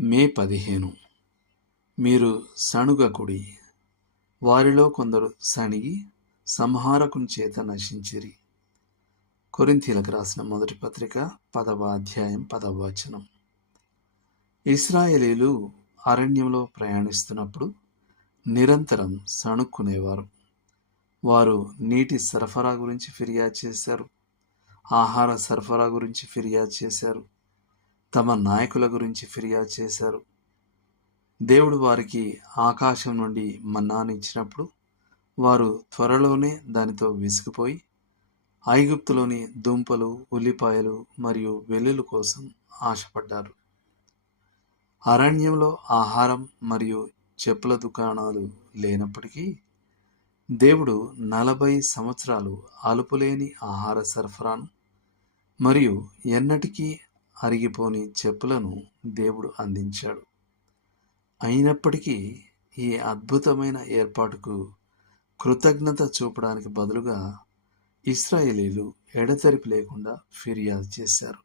మే 15. మీరు సణుగకుడి, వారిలో కొందరు సణిగి సంహారకుని చేత నశించిరి. కొరింథీలకు రాసిన మొదటి పత్రిక 10వ అధ్యాయం 10వ వచనం. ఇశ్రాయేలీలు అరణ్యంలో ప్రయాణిస్తున్నప్పుడు నిరంతరం సణుక్కునేవారు. వారు నీటి సరఫరా గురించి ఫిర్యాదు చేశారు, ఆహార సరఫరా గురించి ఫిర్యాదు చేశారు, తమ నాయకుల గురించి ఫిర్యాదు చేశారు. దేవుడు వారికి ఆకాశం నుండి మన్నాను ఇచ్చినప్పుడు వారు త్వరలోనే దానితో విసిగిపోయి ఐగుప్తులోని దుంపలు, ఉల్లిపాయలు మరియు వెల్లుల్లి కోసం ఆశపడ్డారు. అరణ్యంలో ఆహారం మరియు చెప్పుల దుకాణాలు లేనప్పటికీ దేవుడు 40 సంవత్సరాలు అలుపులేని ఆహార సరఫరాను మరియు ఎన్నటికీ అరిగిపోని చెప్పులను దేవుడు అందించాడు. అయినప్పటికీ ఈ అద్భుతమైన ఏర్పాటుకు కృతజ్ఞత చూపడానికి బదులుగా ఇశ్రాయేలీలు ఎడతెరిపి లేకుండా ఫిర్యాదు చేశారు.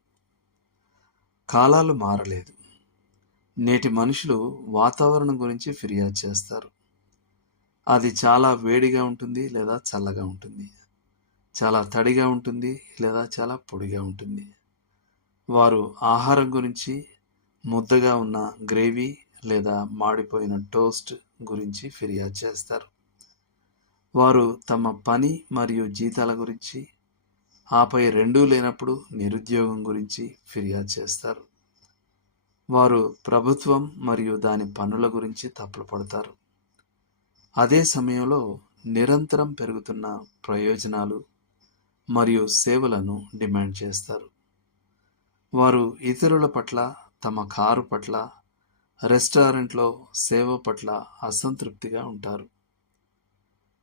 కాలాలు మారలేదు. నేటి మనుషులు వాతావరణం గురించి ఫిర్యాదు చేస్తారు. అది చాలా వేడిగా ఉంటుంది లేదా చల్లగా ఉంటుంది, చాలా తడిగా ఉంటుంది లేదా చాలా పొడిగా ఉంటుంది. వారు ఆహారం గురించి ముద్దగా ఉన్న గ్రేవీ లేదా మాడిపోయిన టోస్ట్ గురించి ఫిర్యాదు చేస్తారు. వారు తమ పని మరియు జీతాల గురించి, ఆపై రెండూ లేనప్పుడు నిరుద్యోగం గురించి ఫిర్యాదు చేస్తారు. వారు ప్రభుత్వం మరియు దాని పన్నుల గురించి తప్పులు పడతారు. అదే సమయంలో నిరంతరం పెరుగుతున్న ప్రయోజనాలు మరియు సేవలను డిమాండ్ చేస్తారు. వారు ఇతరుల పట్ల, తమ కారు పట్ల, రెస్టారెంట్లో సేవ పట్ల అసంతృప్తిగా ఉంటారు.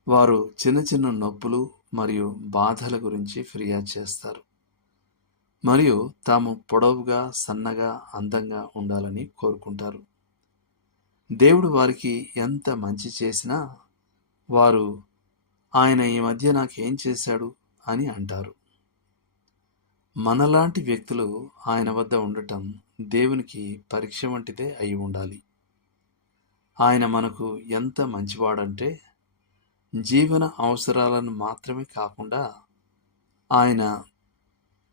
వారు చిన్న చిన్న నొప్పులు మరియు బాధల గురించి ఫిర్యాదు చేస్తారు మరియు తాము పొడవుగా, సన్నగా, అందంగా ఉండాలని కోరుకుంటారు. దేవుడు వారికి ఎంత మంచి చేసినా వారు ఆయన ఈ మధ్య నాకేం చేశాడు అని అంటారు. మనలాంటి వ్యక్తులు ఆయన వద్ద ఉండటం దేవునికి పరీక్ష వంటిదే అయి ఉండాలి. ఆయన మనకు ఎంత మంచివాడంటే జీవన అవసరాలను మాత్రమే కాకుండా ఆయన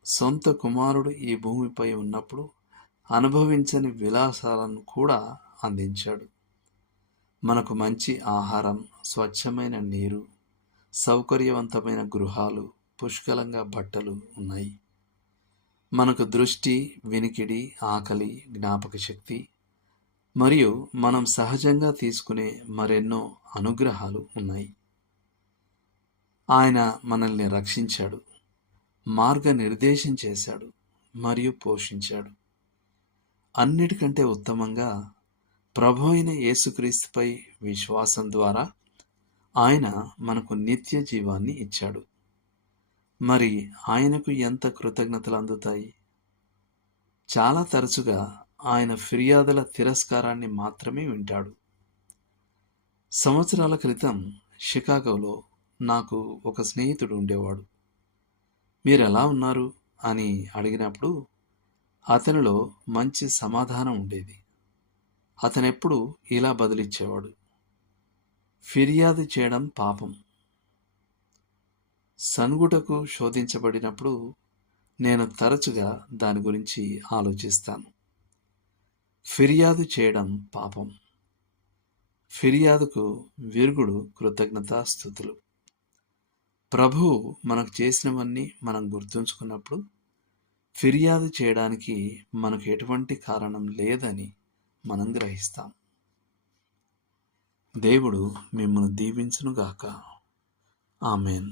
సొంత కుమారుడు ఈ భూమిపై ఉన్నప్పుడు అనుభవించని విలాసాలను కూడా అందించాడు. మనకు మంచి ఆహారం, స్వచ్ఛమైన నీరు, సౌకర్యవంతమైన గృహాలు, పుష్కలంగా బట్టలు ఉన్నాయి. మనకు దృష్టి, వినికిడి, ఆకలి, జ్ఞాపక శక్తి మరియు మనం సహజంగా తీసుకునే మరెన్నో అనుగ్రహాలు ఉన్నాయి. ఆయన మనల్ని రక్షించాడు, మార్గనిర్దేశం చేశాడు మరియు పోషించాడు. అన్నిటికంటే ఉత్తమంగా ప్రభువైన యేసుక్రీస్తుపై విశ్వాసం ద్వారా ఆయన మనకు నిత్య జీవాన్ని ఇచ్చాడు. మరి ఆయనకు ఎంత కృతజ్ఞతలు అందుతాయి? చాలా తరచుగా ఆయన ఫిర్యాదుల తిరస్కారాన్ని మాత్రమే వింటాడు. సంవత్సరాల క్రితం షికాగోలో నాకు ఒక స్నేహితుడు ఉండేవాడు. మీరెలా ఉన్నారు అని అడిగినప్పుడు అతనిలో మంచి సమాధానం ఉండేది. అతనెప్పుడు ఇలా బదులిచ్చేవాడు: ఫిర్యాదు చేయడం పాపం. సనుగుటకు శోధించబడినప్పుడు నేను తరచుగా దాని గురించి ఆలోచిస్తాను. ఫిర్యాదు చేయడం పాపం. ఫిర్యాదుకు విరుగుడు కృతజ్ఞతాస్తుతులు. ప్రభువు మనకు చేసినవన్నీ మనం గుర్తుంచుకున్నప్పుడు ఫిర్యాదు చేయడానికి మనకు ఎటువంటి కారణం లేదని మనం గ్రహిస్తాం. దేవుడు మిమ్మల్ని దీవించునుగాక. ఆమేన్.